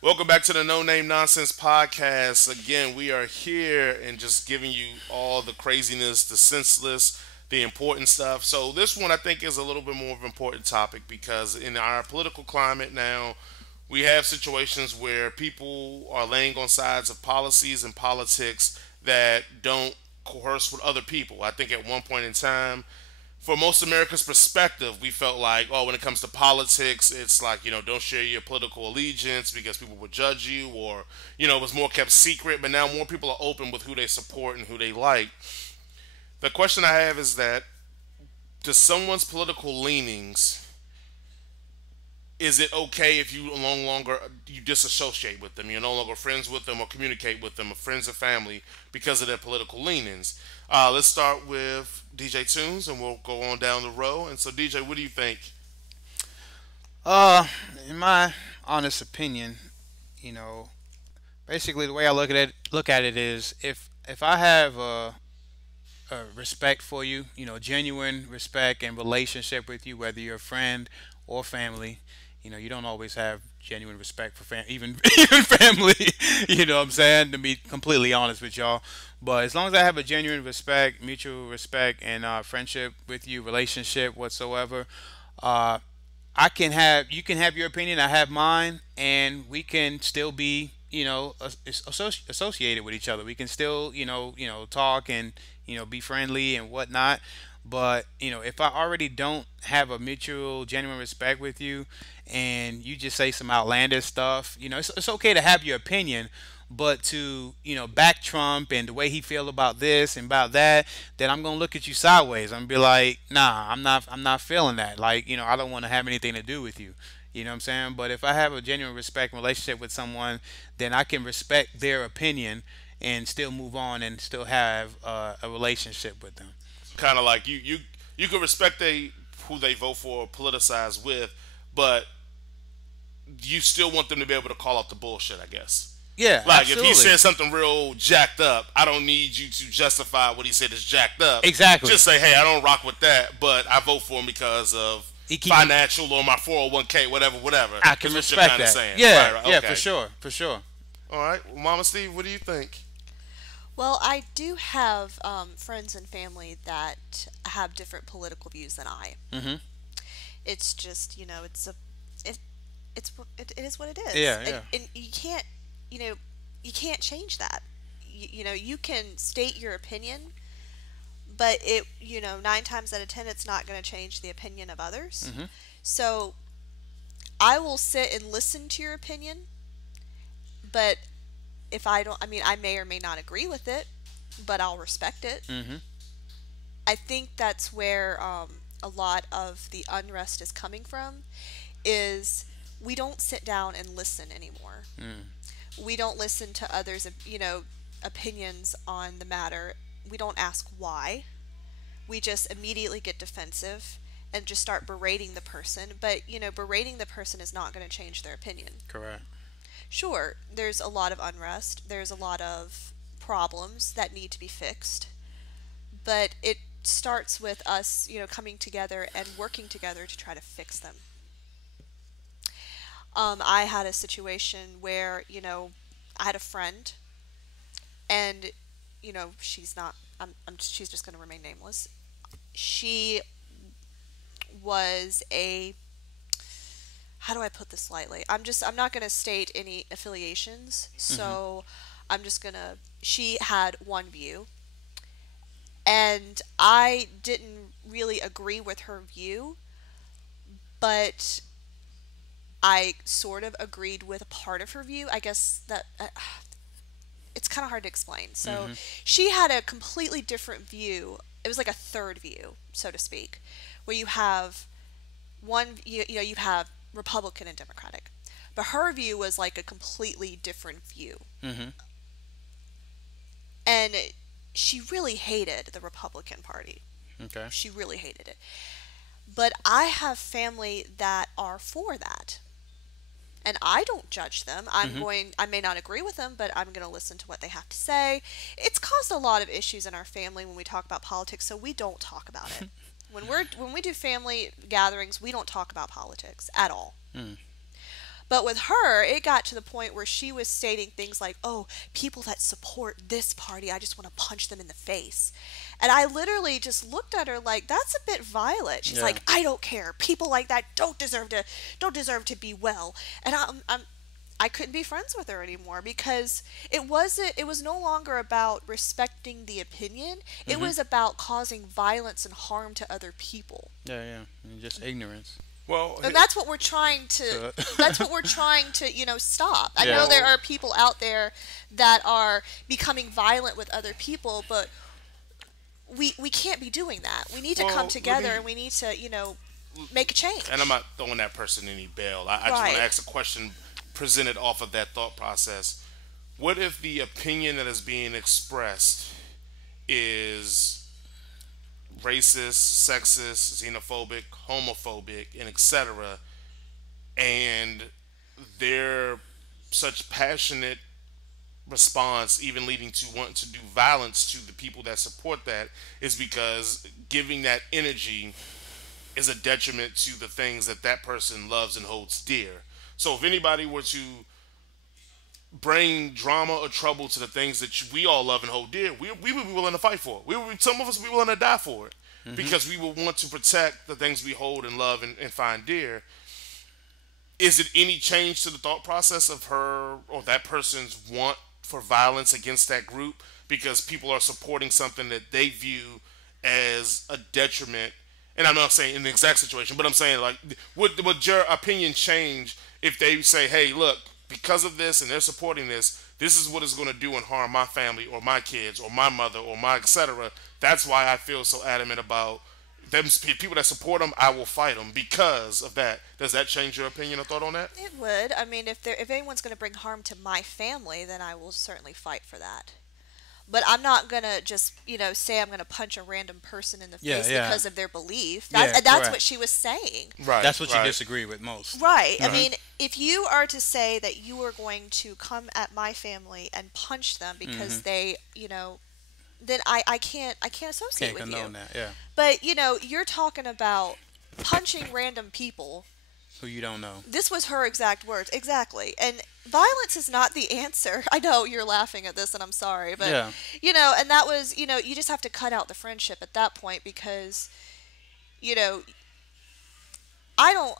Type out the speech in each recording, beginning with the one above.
Welcome back to the No Name Nonsense podcast. Again, we are here and just giving you all the craziness, the senseless, the important stuff. So this one I think is a little bit more of an important topic because in our political climate now, we have situations where people are laying on sides of policies and politics that don't coerce with other people. I think at one point in time, for most America's perspective, we felt like, oh, when it comes to politics, it's like, don't share your political allegiance because people would judge you, or, it was more kept secret. But now more people are open with who they support and who they like. The question I have is that, to someone's political leanings, is it okay if you no longer you disassociate with them? You're no longer friends with them or communicate with them, or friends or family because of their political leanings. Let's start with DJ Tunes, and we'll go on down the row. And so, DJ, what do you think? Uh, in my honest opinion, you know, basically the way I look at it is if I have a respect for you, genuine respect and relationship with you, whether you're a friend or family, you don't always have genuine respect for even even family. You know what I'm saying? To be completely honest with y'all, but as long as I have a genuine respect, mutual respect, and friendship with you, relationship whatsoever, uh, I can have you can have your opinion, I have mine, and we can still be associated with each other. We can still talk and be friendly and whatnot. But if I already don't have a mutual, genuine respect with you, and you just say some outlandish stuff, it's okay to have your opinion, but to back Trump and the way he feel about this and about that, then I'm gonna look at you sideways. I'm gonna be like, nah, I'm not feeling that. Like, I don't want to have anything to do with you. You know what I'm saying? But if I have a genuine respect and relationship with someone, then I can respect their opinion and still move on and still have a relationship with them. Kind of like you can respect who they vote for or politicize with, but you still want them to be able to call out the bullshit, I guess. Yeah, Like if he absolutely. says something real jacked up, I don't need you to justify what he said is jacked up. Exactly. Just say, hey, I don't rock with that, but I vote for him because of He keep him. financial or my 401k, whatever, whatever. I can Is what you're respect kind of that. saying. Yeah, Right, right. yeah, for Okay. sure, for sure. All right. Well, Mama Steve, what do you think? Well, I do have friends and family that have different political views than I. Mhm. It's just, it, it is what it is, Yeah, yeah. and you know, you can't change that. You can state your opinion, but nine times out of ten, it's not going to change the opinion of others. Mhm. So I will sit and listen to your opinion, but if I don't, I mean, I may or may not agree with it, but I'll respect it. Mhm. I think that's where a lot of the unrest is coming from is we don't sit down and listen anymore. Mm. We don't listen to others, opinions on the matter. We don't ask why. We just immediately get defensive and just start berating the person. But, berating the person is not going to change their opinion. Correct. Sure, there's a lot of unrest, there's a lot of problems that need to be fixed, but it starts with us, coming together and working together to try to fix them. I had a situation where, I had a friend, and, she's not, she's just going to remain nameless. She was a, how do I put this lightly? I'm not going to state any affiliations, Mhm. so I'm just going to, she had one view, and I didn't really agree with her view, but I sort of agreed with a part of her view. I guess that it's kind of hard to explain. So Mhm. she had a completely different view. It was like a third view, so to speak, where you have you have Republican and Democratic. But her view was like a completely different view. Mhm. And she really hated the Republican Party. Okay. She really hated it. But I have family that are for that. And I don't judge them. Mhm. I may not agree with them, but I'm going to listen to what they have to say. It's caused a lot of issues in our family when we talk about politics, so we don't talk about it. When we do family gatherings, we don't talk about politics at all. Mm. But with her, it got to the point where she was stating things like, oh, people that support this party, I just want to punch them in the face. And I literally just looked at her like, that's a bit violent. She's Yeah. like, I don't care. People like that don't deserve to be well. And I couldn't be friends with her anymore because it was no longer about respecting the opinion. It Mhm. was about causing violence and harm to other people. Yeah, yeah. And just ignorance. Well, And that's what we're trying to So, that's what we're trying to, stop. I yeah. know there are people out there that are becoming violent with other people, but we can't be doing that. We need to come well, let together me, and we need to, make a and I'm change. not throwing that person any bail. I just want to Right. ask a question presented off of that thought process. What if the opinion that is being expressed is racist, sexist, xenophobic, homophobic, and etc., and their such passionate response, even leading to wanting to do violence to the people that support that, is because giving that energy is a detriment to the things that that person loves and holds dear. So if anybody were to bring drama or trouble to the things that we all love and hold dear, we would be willing to fight for it. Some of us would be willing to die for it Mhm. because we would want to protect the things we hold and love and find dear. Is it any change to the thought process of her or that person's want for violence against that group because people are supporting something that they view as a detriment? And I'm not saying in the exact situation, but I'm saying like, would your opinion change if they say, "Hey, look, because of this, and they're supporting this, this is what it's going to do and harm my family or my kids or my mother or my etc." That's why I feel so adamant about them people that support them. I will fight them because of that. Does that change your opinion or thought on that? It would. I mean, if anyone's going to bring harm to my family, then I will certainly fight for that. But I'm not gonna just, say I'm gonna punch a random person in the Yeah, face yeah. because of their belief. Yeah, That's what correct. she was saying. Right, That's what you right. disagree with most. Right. I Mhm. mean, if you are to say that you are going to come at my family and punch them because Mhm. they, then I can't associate Can't with you. condone that. Yeah. But, you're talking about punching random people. Who you don't know. This was her exact words. Exactly. And violence is not the answer. I know you're laughing at this and I'm sorry, but Yeah. and that was, you just have to cut out the friendship at that point because, you know, I don't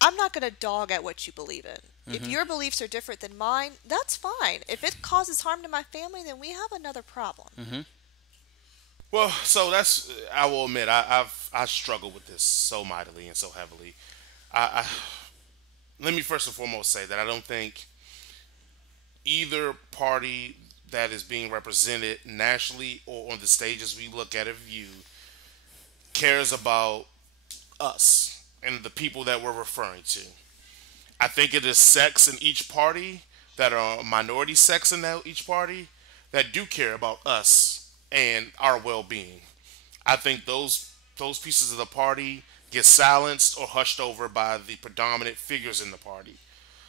I'm not going to dog at what you believe in. If Mhm. your beliefs are different than mine, that's fine. If it causes harm to my family, then we have another problem. Mhm. Well, so that's I will admit I struggle with this so mightily and so heavily. I let me first and foremost say that I don't think either party that is being represented nationally or on the stages we look at or view cares about us and the people that we're referring to. I think it is sects in each party that are minority sects in each party that do care about us and our well-being. I think those pieces of the party get silenced or hushed over by the predominant figures in the party.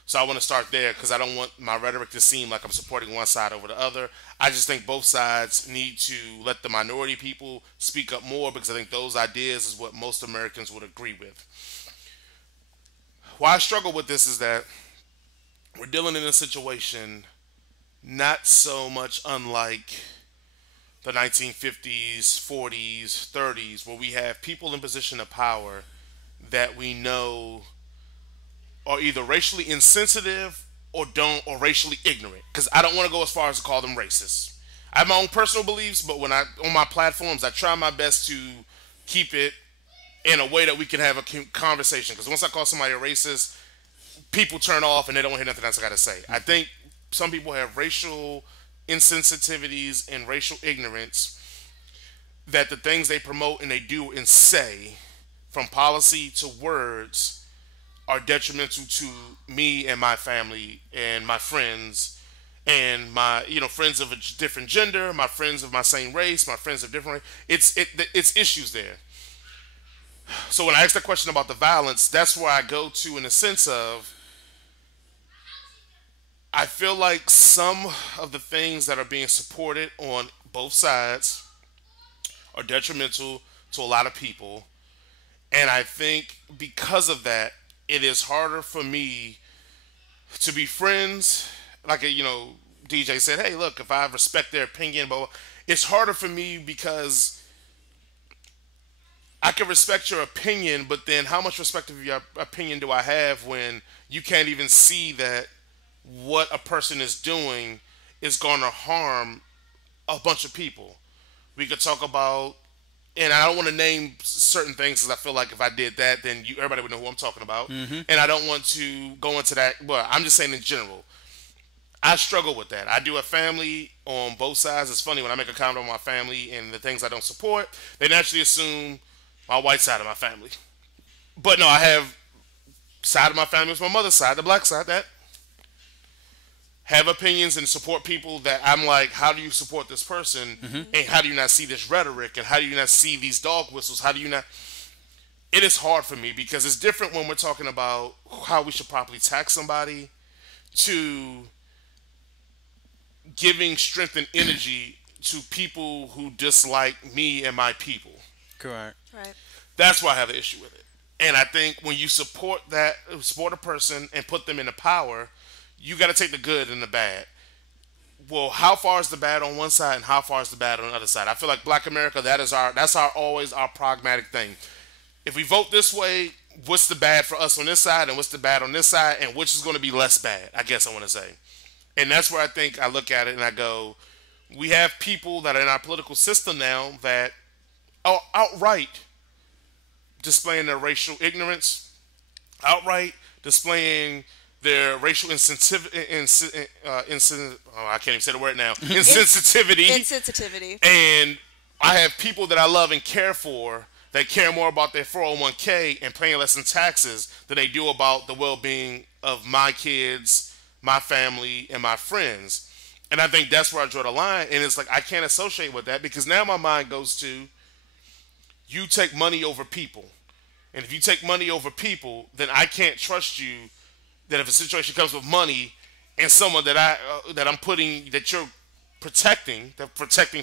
So I want to start there because I don't want my rhetoric to seem like I'm supporting one side over the other. I just think both sides need to let the minority people speak up more because I think those ideas is what most Americans would agree with. Why I struggle with this is that we're dealing in a situation not so much unlike the 1950s, 40s, 30s, where we have people in position of power that we know are either racially insensitive or racially ignorant. Because I don't want to go as far as to call them racist. I have my own personal beliefs, but when I on my platforms, I try my best to keep it in a way that we can have a conversation. Because once I call somebody a racist, people turn off and they don't hear nothing else I got to say. I think some people have racial insensitivities and racial ignorance that the things they promote and they do and say, from policy to words, are detrimental to me and my family and my friends and my friends of a different gender, my friends of my same race, my friends of different race. It's issues there. So when I ask the question about the violence, that's where I go to in the sense of I feel like some of the things that are being supported on both sides are detrimental to a lot of people. And I think because of that, it is harder for me to be friends, like DJ said, hey, look, if I respect their opinion, but it's harder for me because I can respect your opinion, but then how much respect of your opinion do I have when you can't even see that what a person is doing is going to harm a bunch of people? We could talk about, and I don't want to name certain things because I feel like if I did that, then everybody would know who I'm talking about. And I don't want to go into that. Well, I'm just saying in general. I struggle with that. I do have family on both sides. It's funny when I make a comment on my family and the things I don't support, they naturally assume my white side of my family. But no, I have side of my family is my mother's side, the black side, that have opinions and support people that I'm like, how do you support this person? And how do you not see this rhetoric? And how do you not see these dog whistles? How do you not? It is hard for me because it's different when we're talking about how we should properly tax somebody to giving strength and energy to people who dislike me and my people. Correct. Right. That's why I have an issue with it. And I think when you support a person and put them into power, you got to take the good and the bad. Well, how far is the bad on one side and how far is the bad on the other side? I feel like Black America, that's our always our pragmatic thing. If we vote this way, what's the bad for us on this side and what's the bad on this side and which is going to be less bad? I guess I want to say. And that's where I think I look at it and I go, we have people that are in our political system now that are outright displaying their racial ignorance, outright displaying their racial I can't even say the word now, insensitivity. Insensitivity. And I have people that I love and care for that care more about their 401k and paying less in taxes than they do about the well-being of my kids, my family, and my friends. And I think that's where I draw the line. And it's like I can't associate with that because now my mind goes to you take money over people. And if you take money over people, then I can't trust you that if a situation comes with money and someone that I'm putting that you're protecting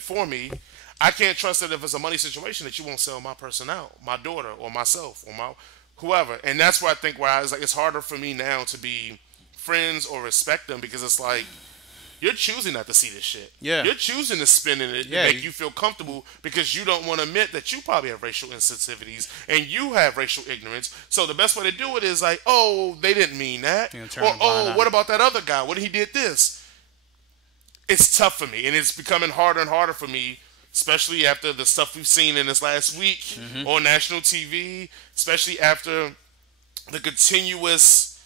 for me, I can't trust that if it's a money situation that you won't sell my person out, my daughter or myself or my whoever. And that's where I think where I was like it's harder for me now to be friends or respect them because it's like you're choosing not to see this shit. Yeah. You're choosing to spin in it to make you feel comfortable because you don't want to admit that you probably have racial insensitivities and you have racial ignorance. So the best way to do it is like, oh, they didn't mean that. Or, oh, what about that other guy? What he did this? It's tough for me. And it's becoming harder and harder for me, especially after the stuff we've seen in this last week on national TV, especially after the continuous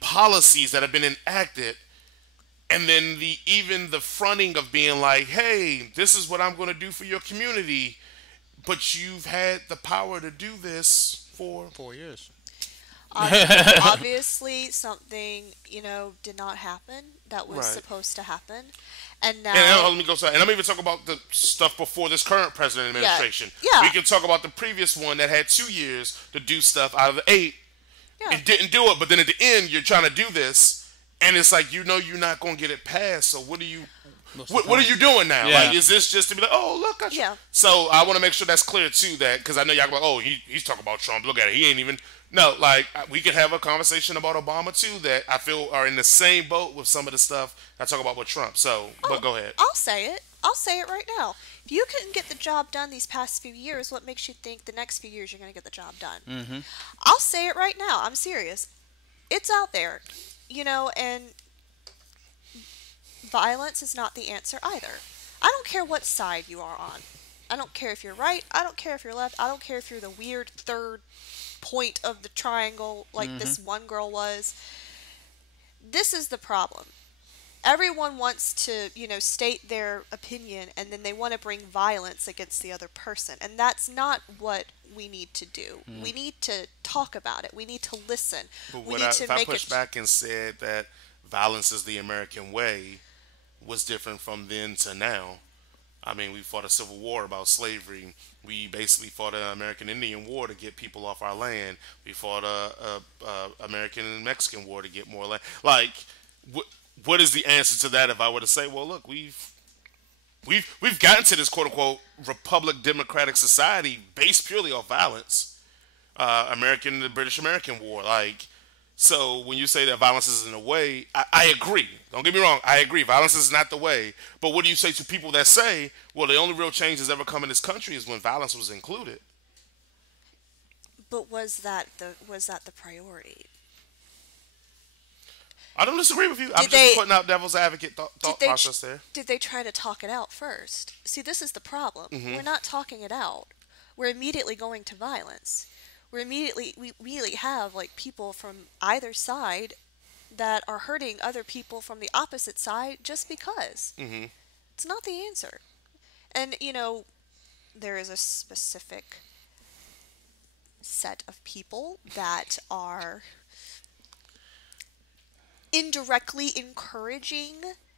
policies that have been enacted. And then even the fronting of being like, hey, this is what I'm going to do for your community. But you've had the power to do this for 4 years. Obviously, something, did not happen that was Right. supposed to happen. And now. And let me go. And I'm even talk about the stuff before this current president administration. Yeah. We can talk about the previous one that had 2 years to do stuff out of the 8 Yeah. and didn't do it. But then at the end, you're trying to do this. And it's like, you're not going to get it passed. So what are you doing now? Yeah. Like, is this just to be like, oh, look, I Yeah. So I want to make sure that's clear too, that because I know y'all go like, oh, he's talking about Trump. Look at it. He ain't even. No, like we could have a conversation about Obama too that I feel are in the same boat with some of the stuff I talk about with Trump. So, but go ahead. I'll say it. I'll say it right now. If you couldn't get the job done these past few years, what makes you think the next few years you're going to get the job done? I'll say it right now. I'm serious. It's out there, and violence is not the answer either. I don't care what side you are on. I don't care if you're right. I don't care if you're left. I don't care if you're the weird third point of the triangle like this one girl was. This is the problem. Everyone wants to, state their opinion and then they want to bring violence against the other person. And that's not what we need to do. We need to talk about it. We need to listen. But We need to if I make pushed it. back and said that violence is the American way was different from then to now. I mean, we fought a civil war about slavery. We basically fought an American Indian war to get people off our land. We fought a American and Mexican war to get more land. Like, what is the answer to that? If I were to say, well, look, we've gotten to this quote unquote republic democratic society based purely off violence. The British American War, like. So when you say that violence isn't the way, I agree. Don't get me wrong. I agree. Violence is not the way. But what do you say to people that say, well, the only real change that's ever come in this country is when violence was included? But was that the priority? I don't disagree with you. I'm Did just they putting out devil's advocate did thought they process there. did they try to talk it out first? See, this is the problem. Hmm. We're not talking it out. We're immediately going to violence. We immediately have like people from either side that are hurting other people from the opposite side just because. Hmm. It's not the answer. And there is a specific set of people that are indirectly encouraging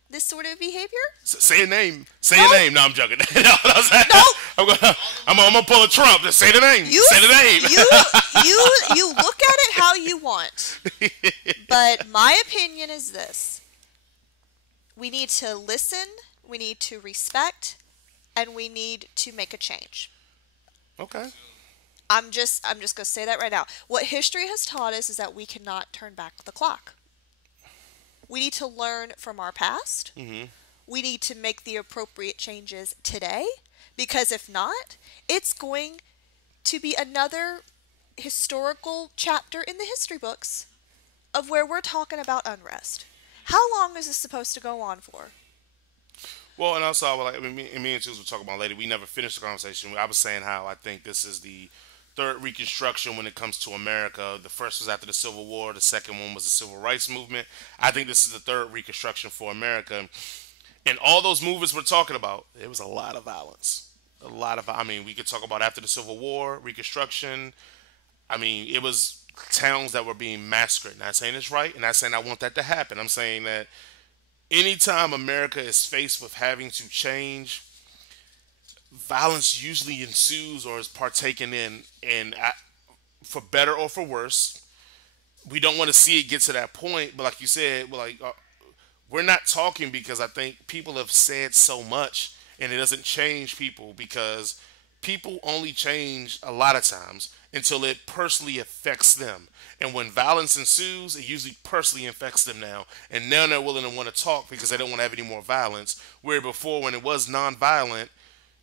this sort of behavior. Say a name. Say No, a name. No, I'm joking. No, no. I'm gonna pull a Trump. Just say the name. You Say the name. you look at it how you want. But my opinion is this. We need to listen, we need to respect, and we need to make a change. Okay. I'm just going to say that right now. What history has taught us is that we cannot turn back the clock. We need to learn from our past. Hmm. We need to make the appropriate changes today because if not, it's going to be another historical chapter in the history books of where we're talking about unrest. How long is this supposed to go on for? Well, and also, like, me and Jules were talking about later. We never finished the conversation. I was saying how I think this is the third Reconstruction when it comes to America. The first was after the Civil War. The second one was the Civil Rights Movement. I think this is the third Reconstruction for America. And all those movements we're talking about, there was a lot of violence. A lot of, I mean, we could talk about after the Civil War, Reconstruction. I mean, it was towns that were being massacred. Not saying it's right, and not saying I want that to happen. I'm saying that anytime America is faced with having to change, violence usually ensues or is partaken in, and for better or for worse. We don't want to see it get to that point, but like you said, we're not talking because I think people have said so much, and it doesn't change people because people only change a lot of times until it personally affects them. And when violence ensues, it usually personally affects them now. And now they're willing to want to talk because they don't want to have any more violence. Where before, when it was non-violent,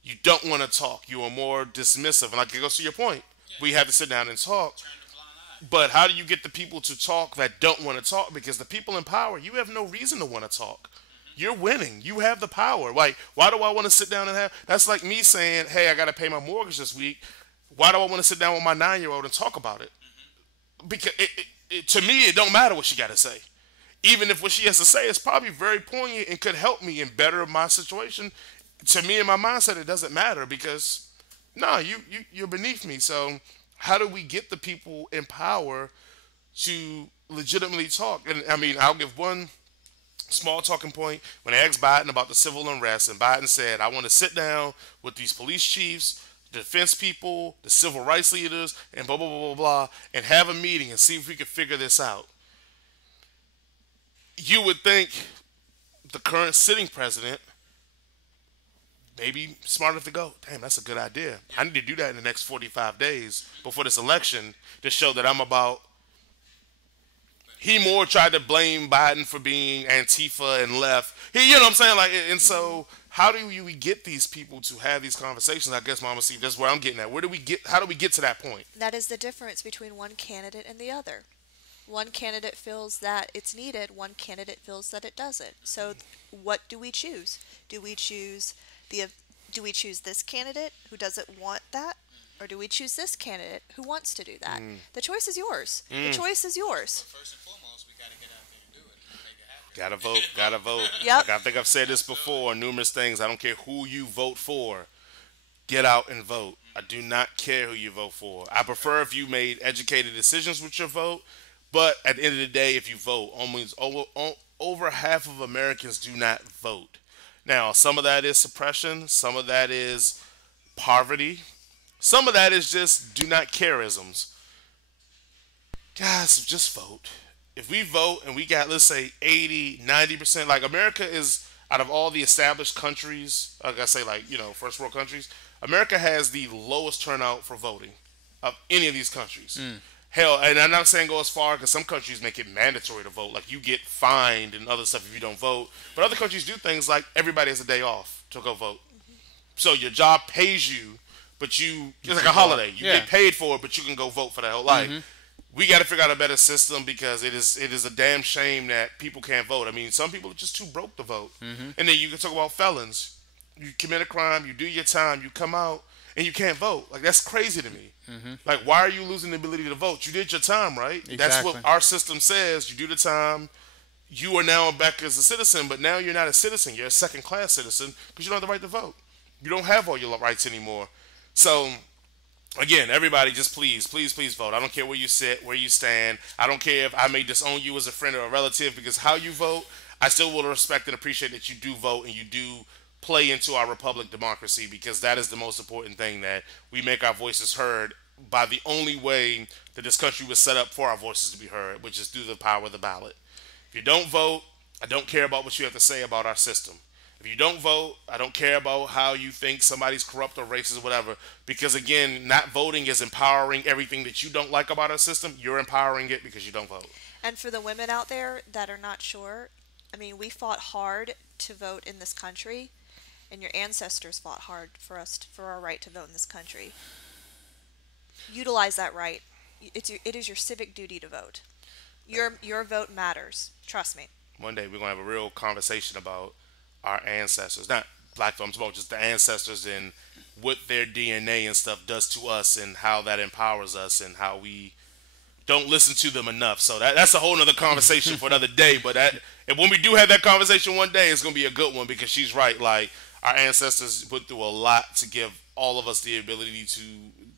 you don't want to talk. You are more dismissive. And like it goes to your point, we have to sit down and talk. But how do you get the people to talk that don't want to talk? Because the people in power, you have no reason to want to talk. You're winning. You have the power. Like, why do I want to sit down and have? That's like me saying, "Hey, I got to pay my mortgage this week." Why do I want to sit down with my 9-year-old and talk about it? Because to me, it don't matter what she got to say. Even if what she has to say is probably very poignant and could help me and better my situation, to me in my mindset, it doesn't matter because no, you're beneath me. So how do we get the people in power to legitimately talk? And I mean, I'll give one small talking point. When they asked Biden about the civil unrest, and Biden said, I want to sit down with these police chiefs, defense people, the civil rights leaders, and blah, blah, blah, blah, blah, and have a meeting and see if we can figure this out. You would think the current sitting president maybe smart enough to go, damn, that's a good idea. I need to do that in the next 45 days before this election to show that I'm about. He more tried to blame Biden for being Antifa and left. You know what I'm saying? Like, and so how do we get these people to have these conversations? I guess, Mama, see, that's where I'm getting at. Where do we get? How do we get to that point? That is the difference between one candidate and the other. One candidate feels that it's needed, one candidate feels that it doesn't. So what do we choose? Do we choose the do we choose this candidate who doesn't want that? Or do we choose this candidate who wants to do that? The choice is yours. The choice is yours. First and foremost, we got to get out there and do it and make it happen. Gotta vote. Gotta vote. Yep. Like I think I've said this before, numerous things. I don't care who you vote for. Get out and vote. I do not care who you vote for. I prefer if you made educated decisions with your vote. But at the end of the day, if you vote, almost over half of Americans do not vote. Now, some of that is suppression. Some of that is poverty. Some of that is just do not careisms. Guys, just vote. If we vote and we got, let's say, 80, 90%, like America is, out of all the established countries, like I say, like, first world countries, America has the lowest turnout for voting of any of these countries. Hell, and I'm not saying go as far because some countries make it mandatory to vote. Like you get fined and other stuff if you don't vote. But other countries do things like everybody has a day off to go vote. So your job pays you, but it's like a holiday. You Yeah. get paid for it, but you can go vote for that whole life. We got to figure out a better system because it is a damn shame that people can't vote. I mean, some people are just too broke to vote. And then you can talk about felons. You commit a crime, you do your time, you come out, and you can't vote. Like that's crazy to me. Like, why are you losing the ability to vote? You did your time, right? Exactly. That's what our system says. You do the time. You are now back as a citizen, but now you're not a citizen. You're a second-class citizen because you don't have the right to vote. You don't have all your rights anymore. So, again, everybody, just please, please, please vote. I don't care where you sit, where you stand. I don't care if I may disown you as a friend or a relative because how you vote, I still will respect and appreciate that you do vote and you do play into our republic democracy because that is the most important thing, that we make our voices heard by the only way that this country was set up for our voices to be heard, which is through the power of the ballot. If you don't vote, I don't care about what you have to say about our system. If you don't vote, I don't care about how you think somebody's corrupt or racist or whatever. Because again, not voting is empowering everything that you don't like about our system. You're empowering it because you don't vote. And for the women out there that are not sure, I mean, we fought hard to vote in this country, and your ancestors fought hard for our right to vote in this country. Utilize that right. It is your civic duty to vote. Your vote matters. Trust me. One day we're gonna have a real conversation about our ancestors, not black folks, but just the ancestors and what their DNA and stuff does to us and how that empowers us and how we don't listen to them enough. So that's a whole nother conversation for another day. But and when we do have that conversation one day, it's gonna be a good one because she's right. Like our ancestors went through a lot to give all of us the ability to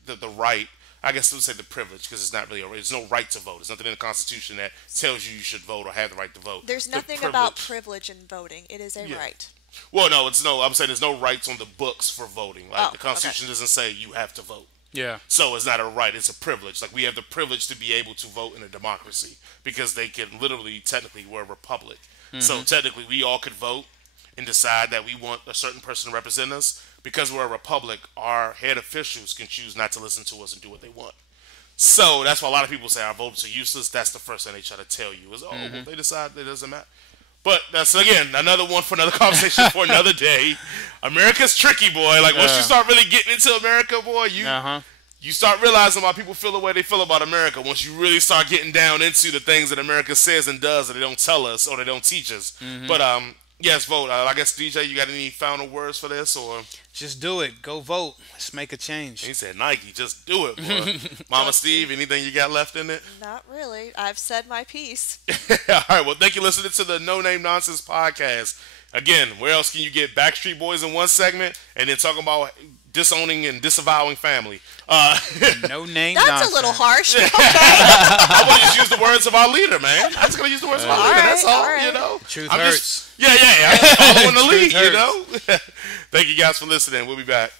the right. I guess I would say the privilege because it's not really there's no right to vote. There's nothing in the Constitution that tells you should vote or have the right to vote. There's nothing about privilege in voting. It is a right. Well, no, I'm saying there's no rights on the books for voting. Like the Constitution okay. doesn't say you have to vote. Yeah. So it's not a right, it's a privilege. Like we have the privilege to be able to vote in a democracy because they can literally, technically, we're a republic. So technically we all could vote and decide that we want a certain person to represent us. Because we're a republic, our head officials can choose not to listen to us and do what they want. So that's why a lot of people say our votes are useless. That's the first thing they try to tell you is, well, they decide it doesn't matter. But that's, again, another one for another conversation for another day. America's tricky, boy. Like, once you start really getting into America, boy, you start realizing why people feel the way they feel about America. Once you really start getting down into the things that America says and does that they don't tell us or they don't teach us. But, yes, vote. I guess, DJ, you got any final words for this? Or Just do it. Go vote. Let's make a change. he said, Nike, just do it, boy. Mama Steve, anything you got left in it? Not really. I've said my piece. All right, well, thank you for listening to the No Name Nonsense podcast. Again, where else can you get Backstreet Boys in one segment and then talking about disowning and disavowing family? No name That's nonsense. a little harsh. I want to just use the words of our leader, man. I'm just going to use the words of our leader. That's all, all right. you know. Truth I'm hurts. I'm just following the lead, Truth you know. Thank you guys for listening. We'll be back.